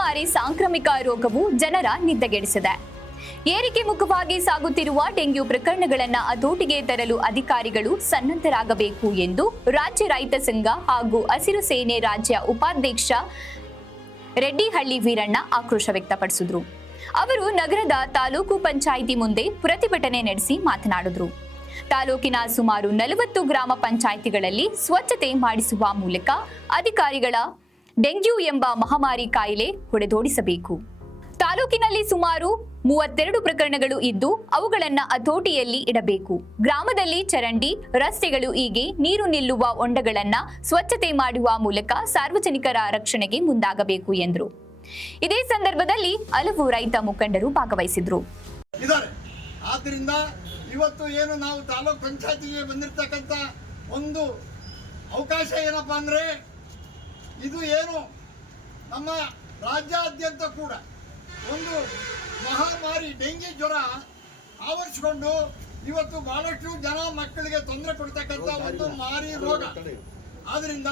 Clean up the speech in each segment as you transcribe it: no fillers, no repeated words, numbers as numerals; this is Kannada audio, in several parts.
ಮಹಾಮಾರಿ ಸಾಂಕ್ರಾಮಿಕ ರೋಗವು ಜನರ ನಿದ್ದೆಗೆಡಿಸಿದೆ. ಏರಿಕೆ ಮುಖವಾಗಿ ಸಾಗುತ್ತಿರುವ ಡೆಂಗ್ಯೂ ಪ್ರಕರಣಗಳನ್ನು ಹತೋಟಿಗೆ ತರಲು ಅಧಿಕಾರಿಗಳು ಸನ್ನದ್ಧರಾಗಬೇಕು ಎಂದು ರಾಜ್ಯ ರೈತ ಸಂಘ ಹಾಗೂ ಹಸಿರು ಸೇನೆ ರಾಜ್ಯ ಉಪಾಧ್ಯಕ್ಷ ರೆಡ್ಡಿಹಳ್ಳಿ ವೀರಣ್ಣ ಆಕ್ರೋಶ ವ್ಯಕ್ತಪಡಿಸಿದರು. ಅವರು ನಗರದ ತಾಲೂಕು ಪಂಚಾಯಿತಿ ಮುಂದೆ ಪ್ರತಿಭಟನೆ ನಡೆಸಿ ಮಾತನಾಡಿದರು. ತಾಲೂಕಿನ ಸುಮಾರು 40 ಗ್ರಾಮ ಪಂಚಾಯಿತಿಗಳಲ್ಲಿ ಸ್ವಚ್ಛತೆ ಮಾಡಿಸುವ ಮೂಲಕ ಅಧಿಕಾರಿಗಳ ಡೆಂಗ್ಯೂ ಎಂಬ ಮಹಾಮಾರಿ ಕಾಯಿಲೆ ಹೊಡೆದೋಡಿಸಬೇಕು. ತಾಲೂಕಿನಲ್ಲಿ ಸುಮಾರು 32 ಪ್ರಕರಣಗಳು ಇದ್ದು ಅವುಗಳನ್ನು ಹತೋಟಿಯಲ್ಲಿ ಇಡಬೇಕು. ಗ್ರಾಮದಲ್ಲಿ ಚರಂಡಿ, ರಸ್ತೆಗಳು ಹೀಗೆ ನೀರು ನಿಲ್ಲುವ ಹೊಂಡಗಳನ್ನು ಸ್ವಚ್ಛತೆ ಮಾಡುವ ಮೂಲಕ ಸಾರ್ವಜನಿಕರ ರಕ್ಷಣೆಗೆ ಮುಂದಾಗಬೇಕು ಎಂದರು. ಇದೇ ಸಂದರ್ಭದಲ್ಲಿ ಹಲವು ರೈತ ಮುಖಂಡರು ಭಾಗವಹಿಸಿದ್ರು. ಆದ್ದರಿಂದ ಇವತ್ತು ಏನು ನಾವು ತಾಲೂಕ್ ಪಂಚಾಯತಿಗೆ ಬಂದಿರತಕ್ಕಂತ ಒಂದು ಅವಕಾಶ ಏನಪ್ಪಾ ಅಂದ್ರೆ, ಇದು ಏನು ನಮ್ಮ ರಾಜ್ಯಾದ್ಯಂತ ಕೂಡ ಒಂದು ಮಹಾಮಾರಿ ಡೆಂಗಿ ಜ್ವರ ಆವರಿಸಿಕೊಂಡು ಇವತ್ತು ಬಹಳಷ್ಟು ಜನ ಮಕ್ಕಳಿಗೆ ತೊಂದರೆ ಕೊಡ್ತಕ್ಕಂಥ ಒಂದು ಮಾರಿ ರೋಗ. ಆದ್ರಿಂದ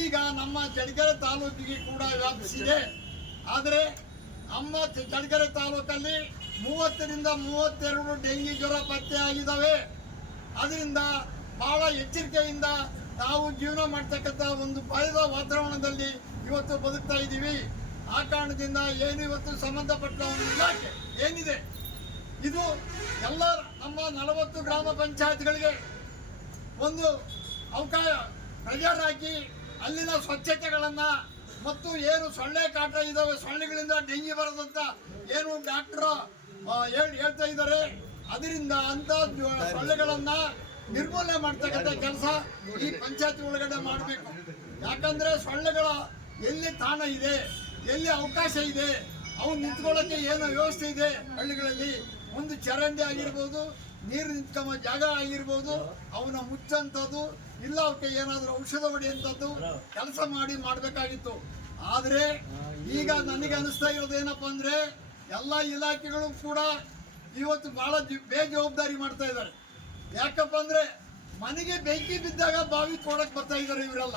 ಈಗ ನಮ್ಮ ಚಳ್ಳಕೆರೆ ತಾಲೂಕಿಗೆ ಕೂಡ ವ್ಯಾಪಿಸಿದೆ. ಆದರೆ ನಮ್ಮ ಚಳ್ಳಕೆರೆ ತಾಲೂಕಲ್ಲಿ 30ರಿಂದ 32 ಡೆಂಗಿ ಜ್ವರ ಪತ್ತೆ ಆಗಿದ್ದಾವೆ. ಅದರಿಂದ ಬಹಳ ಎಚ್ಚರಿಕೆಯಿಂದ ನಾವು ಜೀವನ ಮಾಡ್ತಕ್ಕಂಥ ಒಂದು ಭಯದ ವಾತಾವರಣದಲ್ಲಿ ಇವತ್ತು ಬದುಕ್ತಾ ಇದ್ದೀವಿ. ಆ ಕಾರಣದಿಂದ ಏನು ಇವತ್ತು ಸಂಬಂಧಪಟ್ಟ ಒಂದು ಇಲಾಖೆ ಏನಿದೆ, ಇದು ಎಲ್ಲ ನಮ್ಮ 40 ಗ್ರಾಮ ಪಂಚಾಯತ್ಗಳಿಗೆ ಒಂದು ಅವಕಾಶ ಪ್ರೆಜರ್ ಹಾಕಿ ಅಲ್ಲಿನ ಸ್ವಚ್ಛತೆಗಳನ್ನು ಮತ್ತು ಏನು ಸೊಳ್ಳೆ ಕಾಟ ಇದ್ದಾವೆ, ಸೊಳ್ಳೆಗಳಿಂದ ಡೆಂಗಿ ಬರೋದಂತ ಏನು ಡಾಕ್ಟರ್ ಹೇಳ್ತಾ ಇದ್ದಾರೆ, ಅದರಿಂದ ಅಂತ ಸೊಳ್ಳೆಗಳನ್ನ ನಿರ್ಮೂಲನೆ ಮಾಡ್ತಕ್ಕಂಥ ಕೆಲಸ ಈ ಪಂಚಾಯತ್ ಒಳಗಡೆ ಮಾಡಬೇಕು. ಯಾಕಂದ್ರೆ ಸೊಳ್ಳೆಗಳ ಎಲ್ಲಿ ತಾಣ ಇದೆ, ಎಲ್ಲಿ ಅವಕಾಶ ಇದೆ, ಅವು ನಿಂತ್ಕೊಳ್ಳೋಕ್ಕೆ ಏನು ವ್ಯವಸ್ಥೆ ಇದೆ, ಹಳ್ಳಿಗಳಲ್ಲಿ ಒಂದು ಚರಂಡಿ ಆಗಿರ್ಬೋದು, ನೀರು ನಿಂತ್ಕೊಂಬ ಜಾಗ ಆಗಿರ್ಬೋದು, ಅವನ್ನ ಮುಚ್ಚಂಥದ್ದು ಇಲ್ಲ, ಅವಕ್ಕೆ ಏನಾದರೂ ಔಷಧ ಹೊಡೆಯುವಂಥದ್ದು ಕೆಲಸ ಮಾಡಬೇಕಾಗಿತ್ತು. ಆದರೆ ಈಗ ನನಗೆ ಅನಿಸ್ತಾ ಇರೋದು ಏನಪ್ಪ ಅಂದ್ರೆ, ಎಲ್ಲ ಇಲಾಖೆಗಳು ಕೂಡ ಇವತ್ತು ಬಹಳ ಬೇಜವಾಬ್ದಾರಿ ಮಾಡ್ತಾ ಇದ್ದಾರೆ. ಯಾಕಪ್ಪ ಅಂದ್ರೆ, ಮನೆಗೆ ಬೆಂಕಿ ಬಿದ್ದಾಗ ಬಾವಿ ತೋಡಕ್ಕೆ ಬರ್ತಾ ಇದ್ದಾರೆ ಇವರೆಲ್ಲ.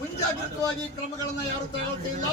ಮುಂಜಾಗ್ರತವಾಗಿ ಕ್ರಮಗಳನ್ನ ಯಾರು ತಗೊಳ್ತಾ ಇಲ್ಲ.